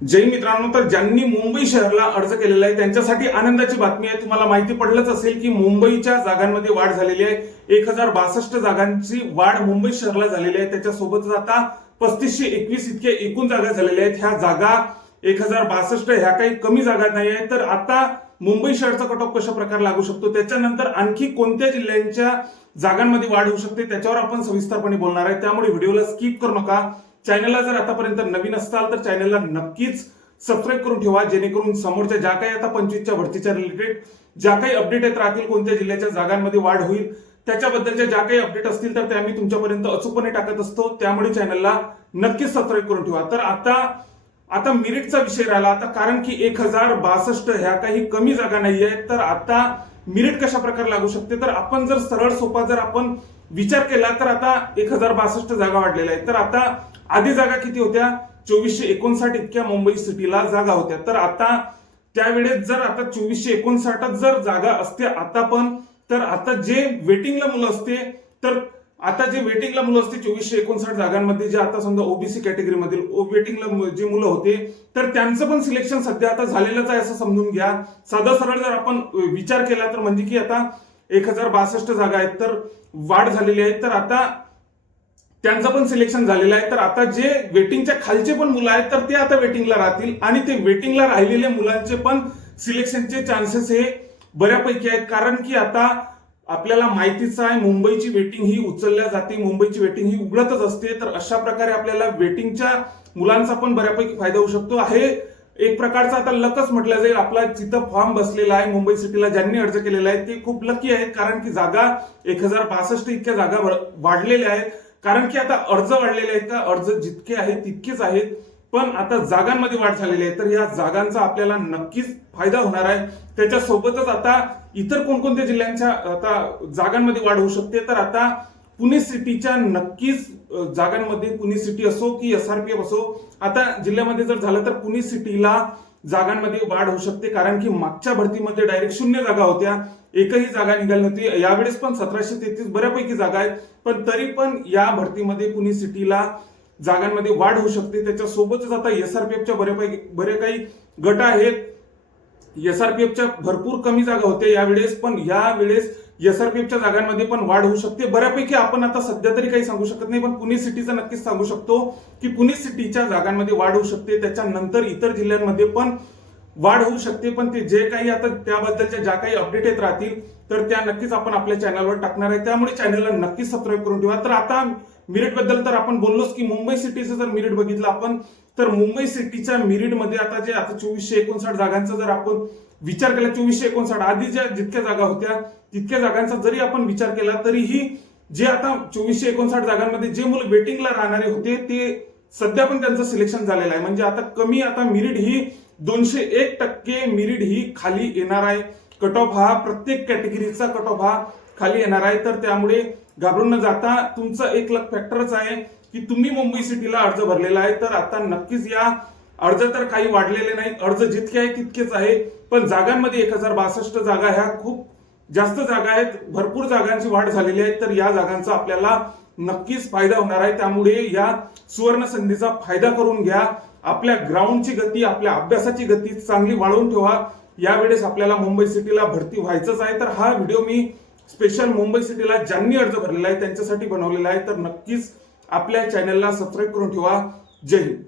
जय मित्रांनो, तर ज्यांनी मुंबई शहराला अर्ज केलेला आहे त्यांच्यासाठी आनंदाची बातमी आहे। तुम्हाला माहिती पडलंच असेल की मुंबईच्या जागांमध्ये वाढ झालेली आहे। 1062 जागांची वाढ मुंबई शहराला झालेली आहे। त्याच्यासोबतच आता 3521 इतके एकूण जागा झालेल्या आहेत। ह्या जागा 1062 ह्या काही कमी जागा नाही आहेत। तर आता मुंबई शहराचा कट ऑफ कशा प्रकारे लागू शकतो, त्याच्यानंतर आणखी कोणत्या जिल्ह्यांच्या जागांमध्ये वाढ होऊ शकते त्याच्यावर आपण सविस्तरपणे बोलणार आहे। त्यामुळे व्हिडिओला स्किप करू नका। चॅनलला जर आतापर्यंत नवीन असाल तर चॅनलला नक्कीच सबस्क्राईब करून ठेवा, जेणेकरून समोरच्या ज्या काही आता 25च्या भरतीच्या रिलेटेड ज्या काही अपडेट येत राहतील, कोणत्या जिल्ह्याच्या जागांमध्ये वाढ होईल त्याच्याबद्दलच्या ज्या काही अपडेट असतील तर त्या मी तुमच्यापर्यंत अचूकपणे टाकत असतो। त्यामुळे चॅनलला नक्कीच सबस्क्राईब करून ठेवा। तर आता मेरिटचा विषय राहिला आता, कारण की 1062 ह्या काही कमी जागा नाही आहेत। तर आता मेरिट कशा प्रकारे लागू शकते, तर आपण जर सरळ सोपा जर आपण विचार केला तर आता 1062 जागा वाढलेल्या आहेत। तर आता आधी जागा किती होत्या? 2459 इतक्या मुंबई सिटीला जागा होत्या। तर आता त्यावेळेस जर आता 2459 जर जागा असत्या आता पण, तर आता जे वेटिंगला मुलं असते, तर आता जे वेटिंगला मुलं असते 2459 जागांमध्ये, जे आता समजा ओबीसी कॅटेगरीमधील वेटिंगला जे मुलं होते तर त्यांचं पण सिलेक्शन सध्या आता झालेलंच आहे असं समजून घ्या। साधा सरळ जर आपण विचार केला तर म्हणजे की आता 1062 जागा आहेत तर वाढ झालेली आहे, तर आता त्यांचं पण सिलेक्शन झालेलं आहे। तर आता जे वेटिंगच्या खालचे पण मुलं आहेत तर ते आता वेटिंगला राहतील, आणि ते वेटिंगला राहिलेल्या मुलांचे पण सिलेक्शनचे चान्सेस हे बऱ्यापैकी आहेत। कारण की आता आपल्याला माहितीच आहे मुंबईची वेटिंग ही उचलल्या जाते, मुंबईची वेटिंग ही उघडतच असते। तर अशा प्रकारे आपल्याला वेटिंगच्या मुलांचा पण बऱ्यापैकी फायदा होऊ शकतो। हे एक प्रकारचा आता लकच म्हटलं जाईल। आपला जिथं फॉर्म बसलेला आहे मुंबई सिटीला ज्यांनी अर्ज केलेला आहे ते खूप लकी आहेत, कारण की जागा 1062 इतक्या जागा वाढलेल्या आहेत। कारण की आता अर्ज वाढलेले आहेत का? अर्ज जितके आहेत तितकेच आहेत, पण आता जागांमध्ये वाढ झालेली आहे। तर या जागांचा आपल्याला नक्कीच फायदा होणार आहे। त्याच्यासोबतच आता इतर कोणकोणत्या जिल्ह्यांच्या आता जागांमध्ये वाढ होऊ शकते, तर आता पुणे सिटीच्या नक्कीच जागांमध्ये, पुणे सिटी असो की एसआरपीएफ असो, आता जिल्ह्यामध्ये जर झालं तर पुणे सिटीला जागांमध्ये वाढ होऊ शकते। कारण की मागच्या भरतीमध्ये डायरेक्ट 0 जागा होत्या, एकही जागा निघाली नव्हती। यावेळेस पण 1733 बऱ्यापैकी जागा आहेत, पण तरी पण या भरतीमध्ये पुणे सिटीला जागांमध्ये वाढ होऊ शकते। त्याच्यासोबतच आता एसआरपीएफच्या बरे काही गट आहेत। एसआरपीएफच्या भरपूर कमी जागा होत्या यावेळेस, पण यावेळेस एसआरपीएफच्या जागांमध्ये पण वाढ होऊ शकते बऱ्यापैकी। आपण आता सध्या तरी काही सांगू शकत नाही, पण पुणे सिटीचं नक्कीच सांगू शकतो की पुणे सिटीच्या जागांमध्ये वाढ होऊ शकते। त्याच्यानंतर इतर जिल्ह्यांमध्ये पण वाढ होऊ शकते, पण ते जे काही आता त्याबद्दलच्या ज्या काही अपडेट येत राहतील तर त्या नक्कीच आपण आपल्या चॅनलवर टाकणार आहे। त्यामुळे चॅनलला नक्कीच सबस्क्राईब करून ठेवा। तर आता मेरिट बद्दल तर आपण बोललोच की मुंबई सिटीचं जर मेरिट बघितलं आपण, तर मुंबई सिटीच्या मेरिटमध्ये आता जे आता 2459 जागांचा जर आपण विचार केला, 2459 आधी ज्या जितक्या जागा होत्या तितक्या जागांचा जरी आपण विचार केला तरीही जे आता 2459 जागांमध्ये जे मुलं वेटिंगला राहणारे होते ते सध्या पण त्यांचं सिलेक्शन झालेलं आहे। म्हणजे आता कमी आता मेरिट ही 201% मेरिट ही खाली येणार आहे। कट ऑफ हा प्रत्येक कॅटेगरीचा कट ऑफ हा खाली येणार आहे। तर त्यामुळे घाबरून न जाता तुमचं 1 लाख फॅक्टरच आहे की तुम्ही मुंबई सिटीला अर्ज भरलेला आहे। तर आता नक्कीच या अर्ज तर काही वाढलेले नाही, अर्ज जितके आहे तितकेच आहे, पण जागांमध्ये 1062 जागा ह्या खूप जास्त जागा आहेत, भरपूर जागांची वाढ झालेली आहे। तर या जागांचा आपल्याला नक्कीच फायदा होणार आहे। त्यामुळे या सुवर्ण संधीचा फायदा करून घ्या। आपल्या ग्राउंडची गती, आपल्या अभ्यासाची गती चांगली वाढवून ठेवा। यावेळेस आपल्याला मुंबई सिटीला भरती व्हायचंच आहे। तर हा व्हिडिओ मी स्पेशल मुंबई सिटीला ज्यांनी अर्ज भरलेला आहे त्यांच्यासाठी बनवलेला आहे। तर नक्कीच आपल्या चॅनलला सबस्क्राईब करून ठेवा। जय हिंद।